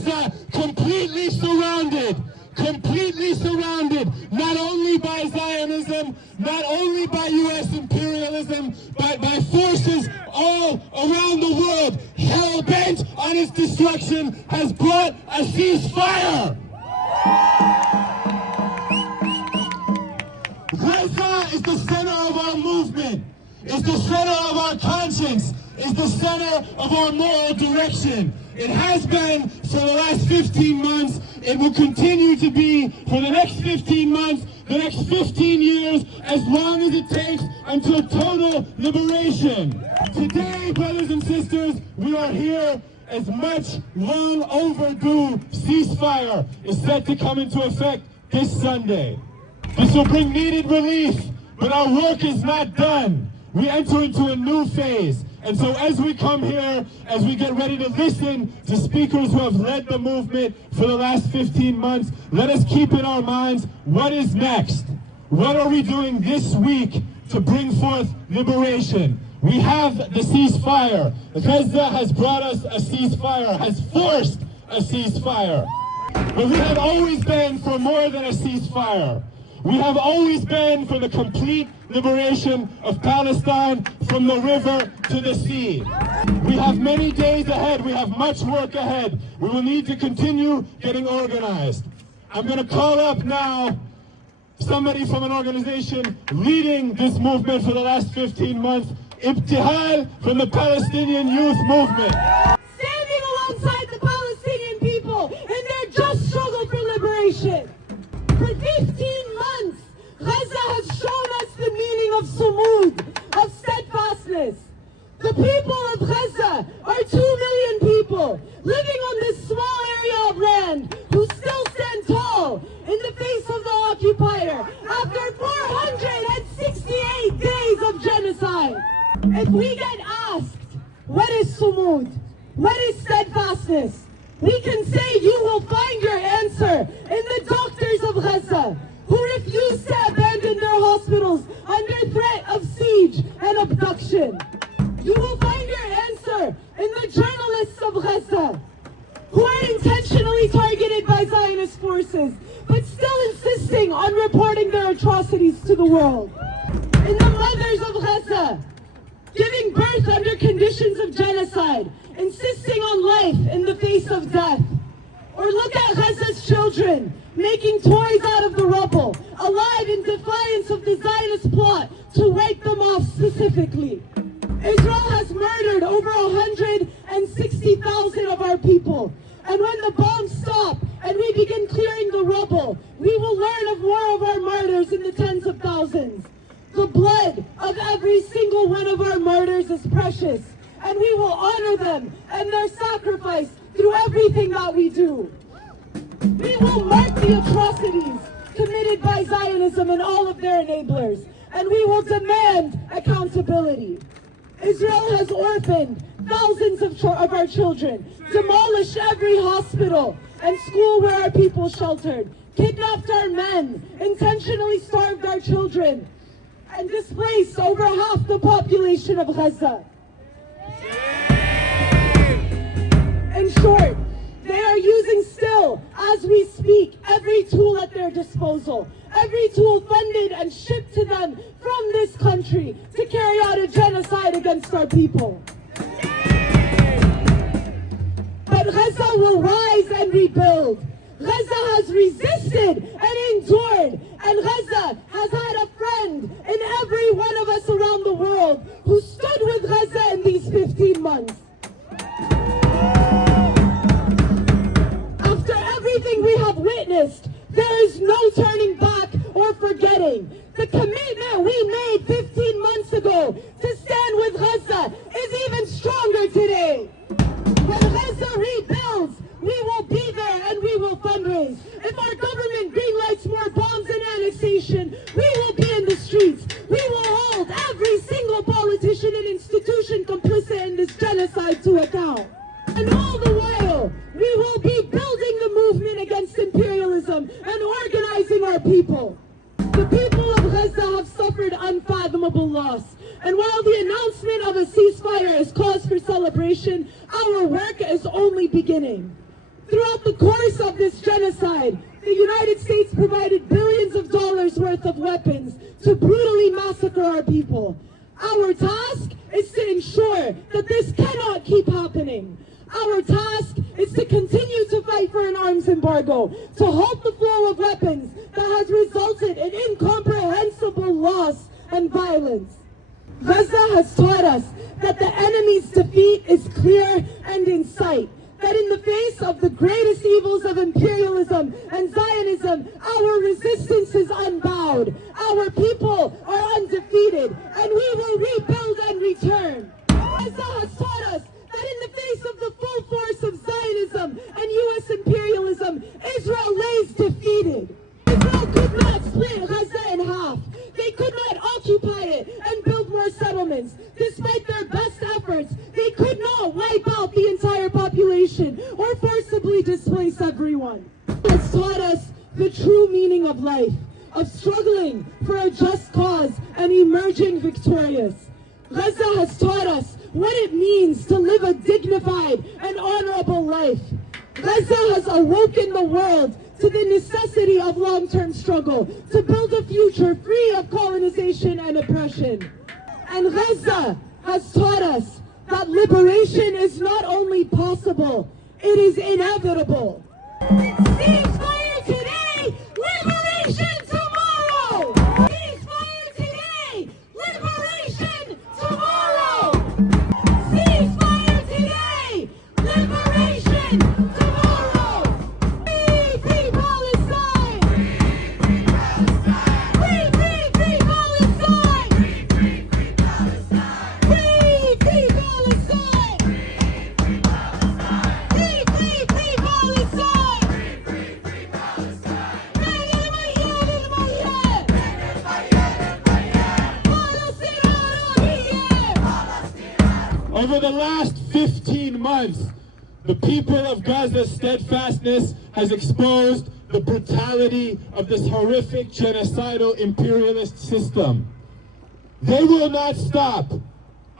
Gaza completely surrounded, not only by Zionism, not only by U.S. imperialism, but by forces all around the world, hell-bent on its destruction, has brought a ceasefire. Gaza is the center of our movement, is the center of our conscience, is the center of our moral direction. It has been for the last 15 months. It will continue to be for the next 15 months, the next 15 years, as long as it takes until total liberation. Today, brothers and sisters, we are here as much long overdue ceasefire is set to come into effect this Sunday. This will bring needed relief, but our work is not done. We enter into a new phase. And so as we come here, as we get ready to listen to speakers who have led the movement for the last 15 months, let us keep in our minds what is next. What are we doing this week to bring forth liberation? We have the ceasefire. Gaza has brought us a ceasefire, has forced a ceasefire. But we have always been for more than a ceasefire. We have always been for the complete liberation of Palestine from the river to the sea. We have many days ahead. We have much work ahead. We will need to continue getting organized. I'm going to call up now somebody from an organization leading this movement for the last 15 months, Ibtihal from the Palestinian Youth Movement. Standing alongside the Palestinian people in their just struggle for liberation. For 15 months, Gaza has shown us the meaning of sumud, of steadfastness. The people of Gaza are 2 million people living on this small area of land who still stand tall in the face of the occupier after 468 days of genocide. If we get asked, what is sumud? What is steadfastness? We can say you will find your answer in the doctors of Gaza, who refuse to abandon their hospitals under threat of siege and abduction. You will find your answer in the journalists of Gaza, who are intentionally targeted by Zionist forces, but still insisting on reporting their atrocities to the world. In the mothers of Gaza, giving birth under conditions of genocide, insisting on life in the face of death. Or look at Gaza's children, making toys out of the rubble, alive in defiance of the Zionist plot to wipe them off specifically. Israel has murdered over 160,000 of our people. And when the bombs stop and we begin clearing the rubble, we will learn of more of our martyrs in the tens of thousands. The blood of every single one of our martyrs is precious, and we will honor them and their sacrifice through everything that we do. We will mark the atrocities committed by Zionism and all of their enablers, and we will demand accountability. Israel has orphaned thousands of our children, demolished every hospital and school where our people sheltered, kidnapped our men, intentionally starved our children, and displaced over half the population of Gaza. In short, they are using still, as we speak, every tool at their disposal, every tool funded and shipped to them from this country to carry out a genocide against our people. But Gaza will rise and rebuild. Gaza has resisted and endured, and Gaza has had a friend in every one of us around the world who stood with Gaza in these 15 months. After everything we have witnessed, there is no turning back or forgetting. The commitment we made 15 months ago to stand with Gaza is even stronger today. When Gaza rebuilds, we will be there and we will fundraise. If our government greenlights more bombs and annexation, we will be in the streets. We will hold every single politician and institution complicit in this genocide to account. And all the while, we will be building the movement against imperialism and organizing our people. The people of Gaza have suffered unfathomable loss. And while the announcement of a ceasefire is cause for celebration, our work is only beginning. Throughout the course of this genocide, the United States provided billions of dollars worth of weapons to brutally massacre our people. Our task is to ensure that this cannot keep happening. Our task is to continue to fight for an arms embargo, to halt the flow of weapons that has resulted in incomprehensible loss and violence. Gaza has taught us that the enemy's defeat is clear and in sight. That in the face of the greatest evils of imperialism and Zionism, our resistance is unbowed. Our people are undefeated, and we will rebuild and return. Gaza has taught us that in the face of the full force of Zionism and U.S. imperialism, Israel lays defeated. Israel could not split Gaza in half. They could not occupy it and build more settlements. Despite their best efforts, they could not wipe out the entire population or forcibly displace everyone. It has taught us the true meaning of life, of struggling for a just cause and emerging victorious. Gaza has taught us what it means to live a dignified and honorable life. Gaza has awoken the world to the necessity of long-term struggle, to build a future free of colonization and oppression. And Gaza has taught us that liberation is not only possible, it is inevitable. Ceasefire today, liberation tomorrow! Ceasefire today, liberation tomorrow! Ceasefire today, liberation tomorrow! Free Palestine! Free Palestine! Free Palestine! Free Palestine! Free Palestine! Free Palestine! Over the last 15 months, the people of Gaza's steadfastness has exposed the brutality of this horrific genocidal imperialist system. They will not stop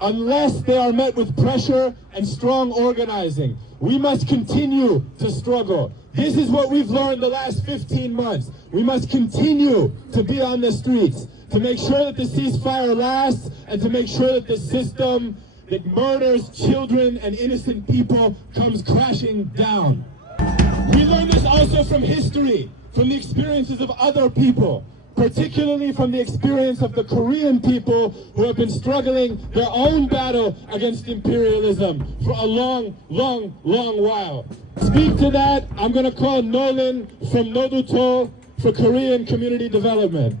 unless they are met with pressure and strong organizing. We must continue to struggle. This is what we've learned the last 15 months. We must continue to be on the streets to make sure that the ceasefire lasts and to make sure that the system that murders children and innocent people comes crashing down. We learn this also from history, from the experiences of other people, particularly from the experience of the Korean people who have been struggling their own battle against imperialism for a long while. Speak to that, I'm going to call Nolan from Nodutol for Korean Community Development.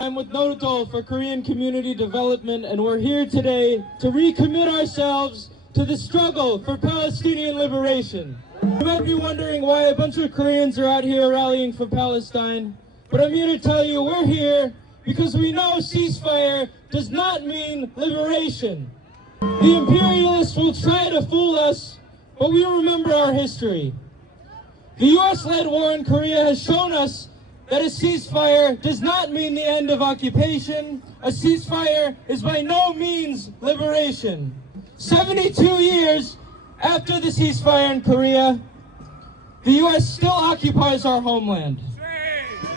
I'm with Nodutol for Korean Community Development, and we're here today to recommit ourselves to the struggle for Palestinian liberation. You might be wondering why a bunch of Koreans are out here rallying for Palestine, but I'm here to tell you we're here because we know ceasefire does not mean liberation. The imperialists will try to fool us, but we remember our history. The US-led war in Korea has shown us that a ceasefire does not mean the end of occupation. A ceasefire is by no means liberation. 72 years after the ceasefire in Korea, the U.S. still occupies our homeland.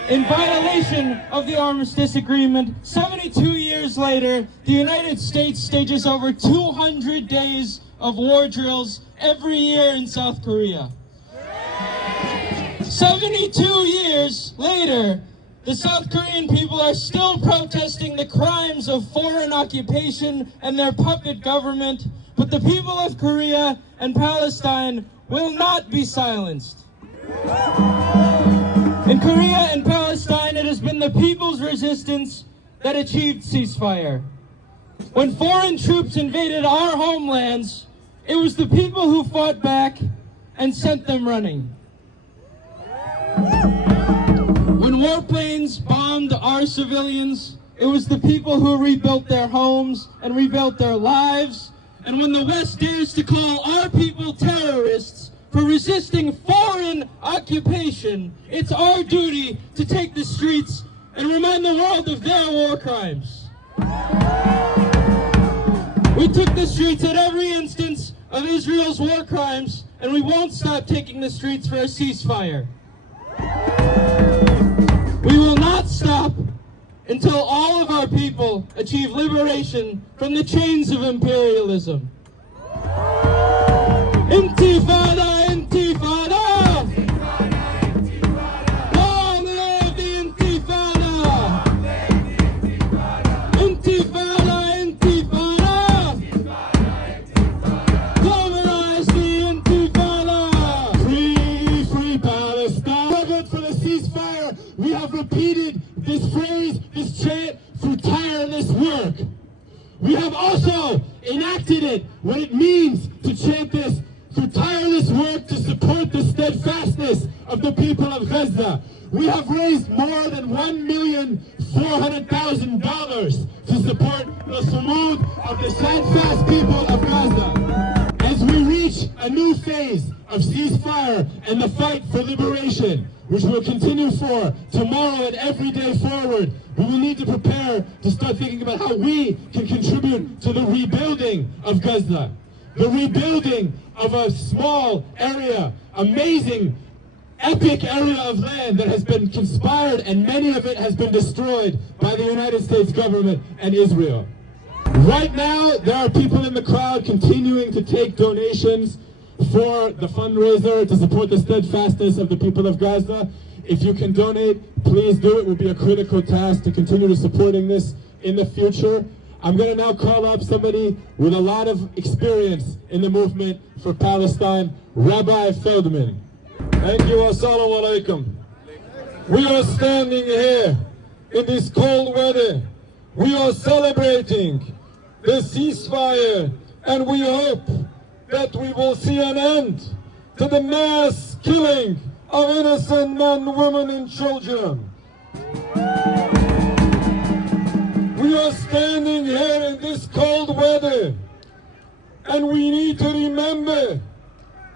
In violation of the armistice agreement, 72 years later, the United States stages over 200 days of war drills every year in South Korea. 72 years later, the South Korean people are still protesting the crimes of foreign occupation and their puppet government, but the people of Korea and Palestine will not be silenced. In Korea and Palestine, it has been the people's resistance that achieved ceasefire. When foreign troops invaded our homelands, it was the people who fought back and sent them running. When warplanes bombed our civilians, it was the people who rebuilt their homes and rebuilt their lives. And when the West dares to call our people terrorists for resisting foreign occupation, it's our duty to take the streets and remind the world of their war crimes. We took the streets at every instance of Israel's war crimes, and we won't stop taking the streets for a ceasefire. We will not stop until all of our people achieve liberation from the chains of imperialism. Intifada, intifada! Long live the intifada! Intifada, intifada! Globalize the intifada! Free, free Palestine. Struggled for the ceasefire. We have repeated this phrase, this chant, through tireless work. We have also enacted it, what it means to chant this, through tireless work to support the steadfastness of the people of Gaza. We have raised more than $1,400,000 to support the Sumud of the steadfast people of Gaza. As we reach a new phase of ceasefire and the fight for liberation, which we'll continue for tomorrow and every day forward, we will need to prepare to start thinking about how we can contribute to the rebuilding of Gaza. The rebuilding of a small area, amazing, epic area of land that has been conspired, and many of it has been destroyed by the United States government and Israel. Right now, there are people in the crowd continuing to take donations for the fundraiser to support the steadfastness of the people of Gaza. If you can donate, please do. It will be a critical task to continue to supporting this in the future. I'm going to now call up somebody with a lot of experience in the movement for Palestine, Rabbi Feldman. Thank you. Assalamu alaikum. We are standing here in this cold weather. We are celebrating the ceasefire, and we hope that we will see an end to the mass killing of innocent men, women, and children. We are standing here in this cold weather, and we need to remember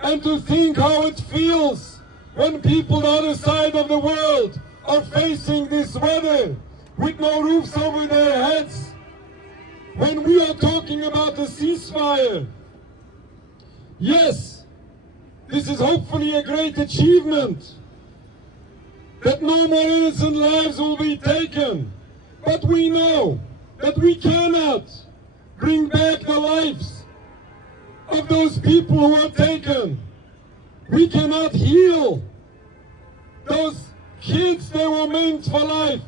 and to think how it feels when people on the other side of the world are facing this weather with no roofs over their heads. When we are talking about the ceasefire, yes, this is hopefully a great achievement, that no more innocent lives will be taken. But we know that we cannot bring back the lives of those people who are taken. We cannot heal those kids that were meant for life.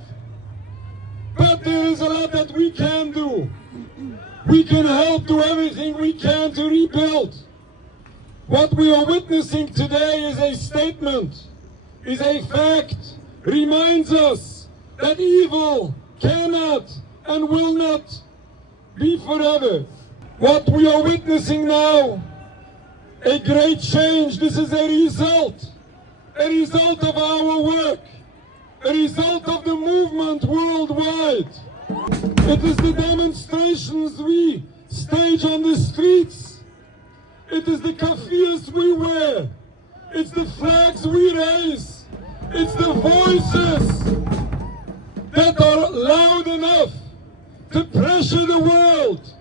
But there is a lot that we can do. We can help do everything we can to rebuild. What we are witnessing today is a statement, is a fact, reminds us that evil cannot and will not be forever. What we are witnessing now, a great change. This is a result of our work, a result of the movement worldwide. It is the demonstrations we stage on the streets. It is the kafiyas we wear. It's the flags we raise. It's the voices that are loud enough to pressure the world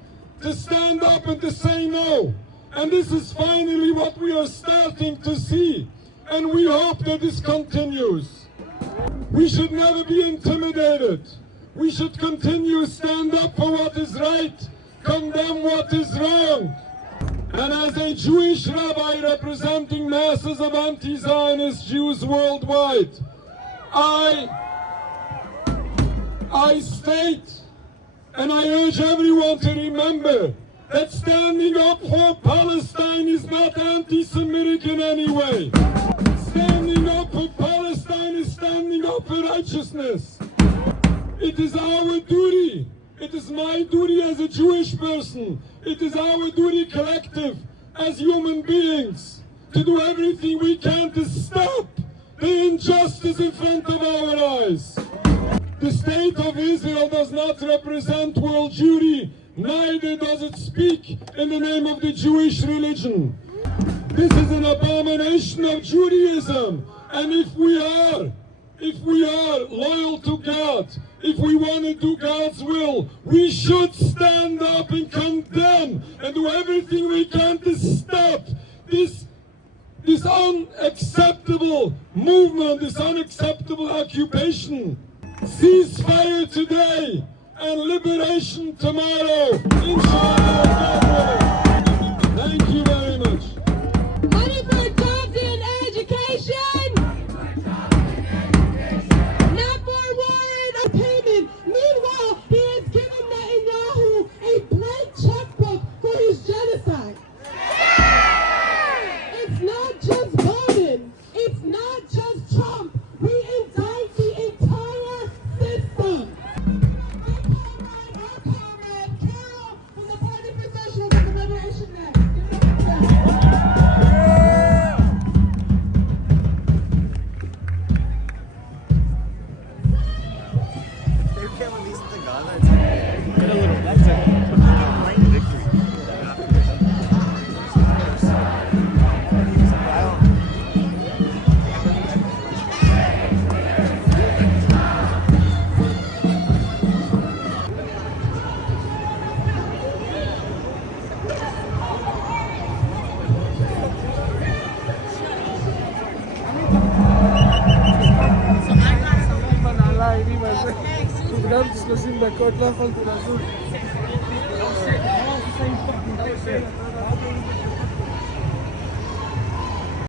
to stand up and to say no. And this is finally what we are starting to see. And we hope that this continues. We should never be intimidated. We should continue to stand up for what is right, condemn what is wrong. And as a Jewish rabbi representing masses of anti-Zionist Jews worldwide, I state, and I urge everyone to remember, that standing up for Palestine is not anti-Semitic in any way. Standing up for Palestine is standing up for righteousness. It is our duty. It is my duty as a Jewish person. It is our duty collective as human beings to do everything we can to stop the injustice in front of our eyes. The state of Israel does not represent world Jewry, neither does it speak in the name of the Jewish religion. This is an abomination of Judaism, and if we are loyal to God, if we want to do God's will, we should stand up and condemn and do everything we can to stop this this unacceptable movement, this unacceptable occupation. Ceasefire today and liberation tomorrow. Inshallah. Thank you very much. Money for jobs and education. Not for war or payment. Meanwhile, he has given Netanyahu a blank checkbook for his genocide. It's not just Biden. It's not just Trump. We indict the entire system. Our comrade Carol from the Party Procession of the Liberation Day. They can't release it to Gaza. Get a little. That's a plain victory. מוקדם 30 דקות, לא יכולתי לזוז.